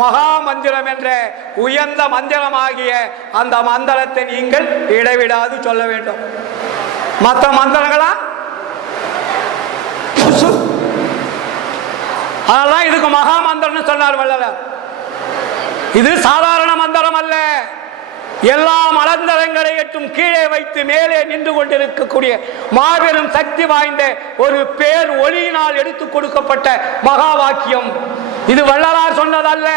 மகா மந்திரம் என்ற உயர்ந்த மந்திரமாகிய அந்த மந்திரத்தை நீங்கள் இடைவிடாது சொல்ல வேண்டும். மற்ற மந்திரங்களா அதெல்லாம் இதுக்கு மகா மந்திரம் சொன்னார் வள்ளலார். இது சாதாரண மந்திரம் அல்ல. எல்லா மலர்ந்தரங்களை எட்டும் கீழே வைத்து மேலே நின்று கொண்டிருக்கக்கூடிய மாபெரும் சக்தி வாய்ந்த ஒரு பேர் ஒளியினால் எடுத்துக் கொடுக்கப்பட்ட மகா வாக்கியம். இது வள்ளலார் சொன்னதல்ல.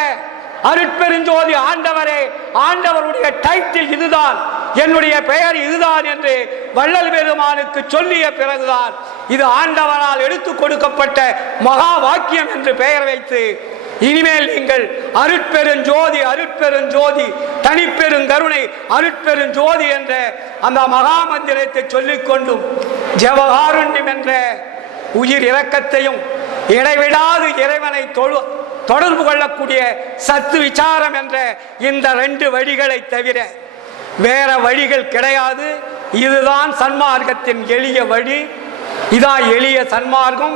அருட்பெருஞ்சோதி ஆண்டவரே, ஆண்டவருடைய டைட்டில் இதுதான், என்னுடைய பெயர் இதுதான் என்று வள்ளல் பெருமானுக்கு சொல்லிய பிறகுதான் இது ஆண்டவரால் எடுத்துக் கொடுக்கப்பட்ட மகா வாக்கியம் என்று பெயர் வைத்து, இனிமேல் நீங்கள் அருட்பெருஞ்சோதி அருட்பெருஞ்சோதி தனிப்பெருங்கருணை அருட்பெருஞ்சோதி என்ற அந்த மகா மந்திரத்தை சொல்லிக்கொண்டும் ஜெவகாருண்யம் என்ற உயிர் இரக்கத்தையும் இடைவிடாது இறைவனை தொடர்பு கொள்ளக்கூடிய சத்து விசாரம் என்ற இந்த 2 வழிகளை தவிர வேற வழிகள் கிடையாது. இதுதான் சன்மார்க்கத்தின் எளிய வழி. இதான் எளிய சன்மார்க்கம்.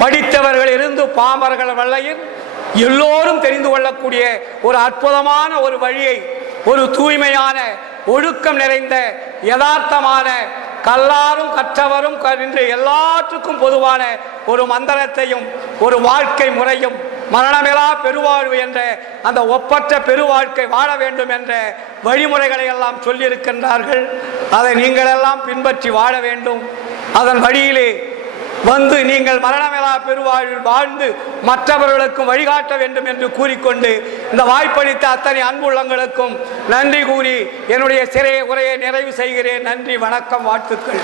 படித்தவர்கள் இருந்து பாமர்கள் வரையில் எல்லோரும் தெரிந்து கொள்ளக்கூடிய ஒரு அற்புதமான ஒரு வழியை, ஒரு தூய்மையான ஒழுக்கம் நிறைந்த யதார்த்தமான கல்லாரும் கற்றவரும் என்று எல்லாற்றுக்கும் பொதுவான ஒரு மந்திரத்தையும் ஒரு வாழ்க்கை முறையும் மரணமிலா பெருவாழ்வு என்ற அந்த ஒப்பற்ற பெருவாழ்க்கை வாழ வேண்டும் என்ற வழிமுறைகளை எல்லாம் சொல்லியிருக்கின்றார்கள். அதை நீங்கள் எல்லாம் பின்பற்றி வாழ வேண்டும். அதன் வழியிலே வந்து நீங்கள் மரணமிலா பெருவாழ்வில் வாழ்ந்து மற்றவர்களுக்கும் வழிகாட்ட வேண்டும் என்று கூறிக்கொண்டு இந்த வாய்ப்பளித்த அத்தனை அன்புள்ளங்களுக்கும் நன்றி கூறி என்னுடைய சிறைய உரையை நிறைவு செய்கிறேன். நன்றி, வணக்கம், வாழ்த்துக்கள்.